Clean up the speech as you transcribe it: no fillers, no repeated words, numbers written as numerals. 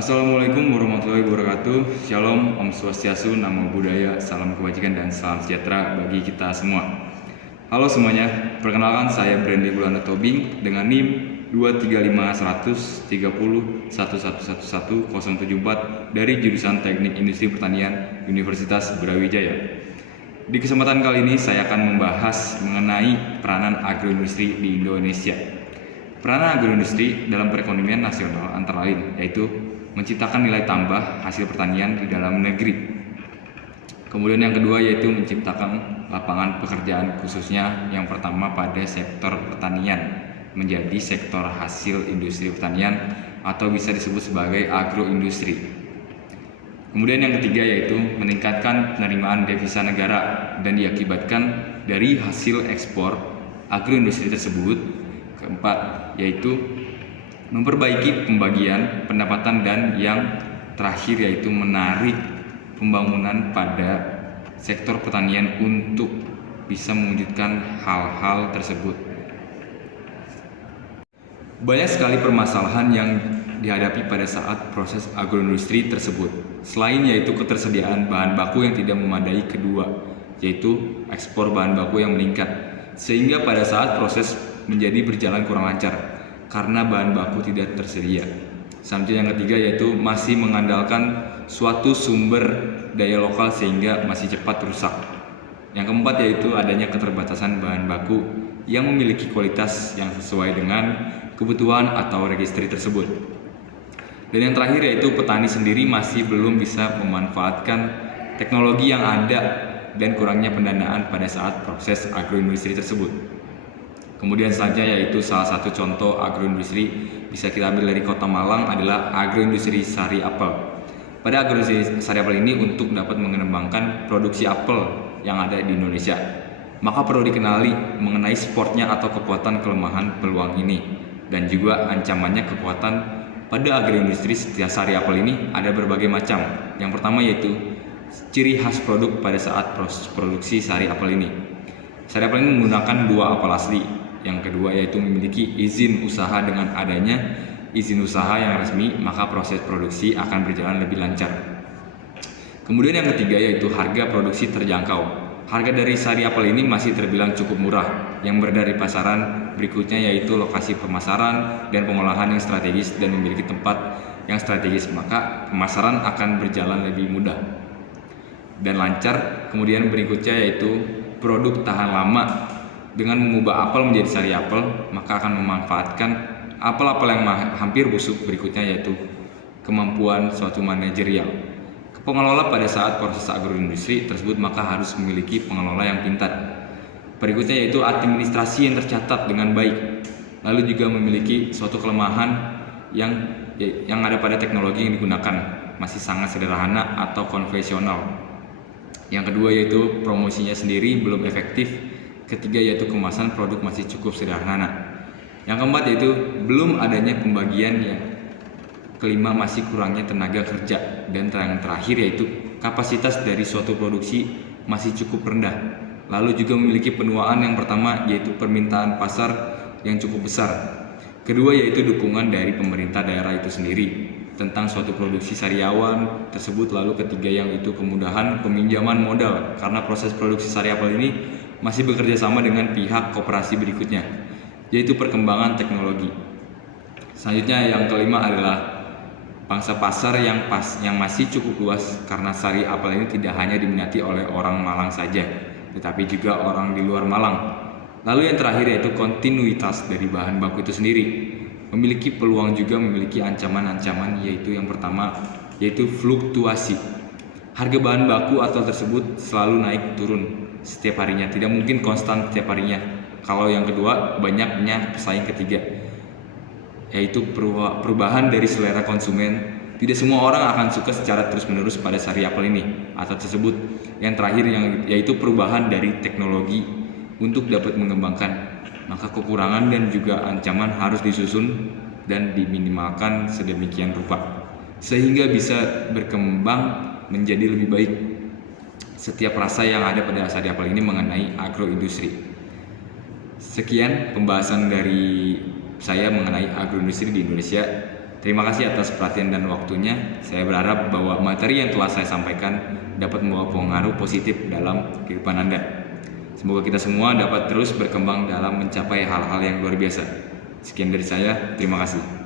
Assalamualaikum warahmatullahi wabarakatuh. Shalom, Om Swastiastu, Namo Buddhaya, salam kebajikan dan salam sejahtera bagi kita semua. Halo semuanya, perkenalkan saya Brandy Bulana Tobing dengan NIM 2351030111174 dari jurusan Teknik Industri Pertanian Universitas Brawijaya. Di kesempatan kali ini saya akan membahas mengenai peranan agroindustri di Indonesia. Peranan agroindustri dalam perekonomian nasional antara lain yaitu menciptakan nilai tambah hasil pertanian di dalam negeri. Kemudian yang kedua yaitu menciptakan lapangan pekerjaan, khususnya yang pertama pada sektor pertanian menjadi sektor hasil industri pertanian atau bisa disebut sebagai agroindustri. Kemudian yang ketiga yaitu meningkatkan penerimaan devisa negara dan diakibatkan dari hasil ekspor agroindustri tersebut. Keempat yaitu memperbaiki pembagian pendapatan, dan yang terakhir yaitu menarik pembangunan pada sektor pertanian untuk bisa mewujudkan hal-hal tersebut. Banyak sekali permasalahan yang dihadapi pada saat proses agroindustri tersebut. Selain yaitu ketersediaan bahan baku yang tidak memadai, kedua yaitu ekspor bahan baku yang meningkat, sehingga pada saat proses menjadi berjalan kurang lancar karena bahan baku tidak tersedia. Selanjutnya yang ketiga yaitu masih mengandalkan suatu sumber daya lokal sehingga masih cepat rusak. Yang keempat yaitu adanya keterbatasan bahan baku yang memiliki kualitas yang sesuai dengan kebutuhan atau registri tersebut. Dan yang terakhir yaitu petani sendiri masih belum bisa memanfaatkan teknologi yang ada dan kurangnya pendanaan pada saat proses agroindustri tersebut. Kemudian selanjutnya yaitu salah satu contoh agroindustri bisa kita ambil dari Kota Malang adalah agroindustri sari apel. Pada agroindustri sari apel ini untuk dapat mengembangkan produksi apel yang ada di Indonesia, maka perlu dikenali mengenai supportnya atau kekuatan kelemahan peluang ini, dan juga ancamannya kekuatan pada agroindustri sari apel ini ada berbagai macam. Yang pertama yaitu ciri khas produk pada saat proses produksi sari apel ini. Sari apel ini menggunakan dua apel asli. Yang kedua yaitu memiliki izin usaha. Dengan adanya izin usaha yang resmi, maka proses produksi akan berjalan lebih lancar. Kemudian yang ketiga yaitu harga produksi terjangkau. Harga dari sari apel ini masih terbilang cukup murah. Yang beredar di pasaran berikutnya yaitu lokasi pemasaran dan pengolahan yang strategis dan memiliki tempat yang strategis, maka pemasaran akan berjalan lebih mudah dan lancar. Kemudian berikutnya yaitu produk tahan lama. Dengan mengubah apel menjadi sari apel, maka akan memanfaatkan apel-apel yang hampir busuk. Berikutnya yaitu kemampuan suatu manajerial. Pengelola pada saat proses agroindustri tersebut maka harus memiliki pengelola yang pintar. Berikutnya yaitu administrasi yang tercatat dengan baik. Lalu juga memiliki suatu kelemahan yang ada pada teknologi yang digunakan, masih sangat sederhana atau konvensional. Yang kedua yaitu promosinya sendiri belum efektif. Ketiga yaitu kemasan produk masih cukup sederhana. Yang keempat yaitu belum adanya pembagian. Yang kelima masih kurangnya tenaga kerja. Dan yang terakhir yaitu kapasitas dari suatu produksi masih cukup rendah. Lalu juga memiliki penuaan yang pertama yaitu permintaan pasar yang cukup besar. Kedua yaitu dukungan dari pemerintah daerah itu sendiri tentang suatu produksi sariawan tersebut. Lalu ketiga yang itu kemudahan peminjaman modal, karena proses produksi sari apel ini masih bekerja sama dengan pihak koperasi berikutnya, yaitu perkembangan teknologi. Selanjutnya yang kelima adalah pangsa pasar yang masih cukup luas, karena sari apel ini tidak hanya diminati oleh orang Malang saja, tetapi juga orang di luar Malang. Lalu yang terakhir yaitu kontinuitas dari bahan baku itu sendiri. Memiliki peluang juga memiliki ancaman-ancaman, yaitu yang pertama yaitu fluktuasi. Harga bahan baku atau tersebut selalu naik turun setiap harinya, tidak mungkin konstan setiap harinya. Kalau yang kedua banyaknya pesaing. Ketiga yaitu perubahan dari selera konsumen. Tidak semua orang akan suka secara terus-menerus pada sari apel ini atau tersebut. Yang terakhir yaitu perubahan dari teknologi untuk dapat mengembangkan, maka kekurangan dan juga ancaman harus disusun dan diminimalkan sedemikian rupa sehingga bisa berkembang menjadi lebih baik. Setiap rasa yang ada pada sari apel ini mengenai agroindustri. Sekian pembahasan dari saya mengenai agroindustri di Indonesia. Terima kasih atas perhatian dan waktunya. Saya berharap bahwa materi yang telah saya sampaikan dapat membawa pengaruh positif dalam kehidupan Anda. Semoga kita semua dapat terus berkembang dalam mencapai hal-hal yang luar biasa. Sekian dari saya, terima kasih.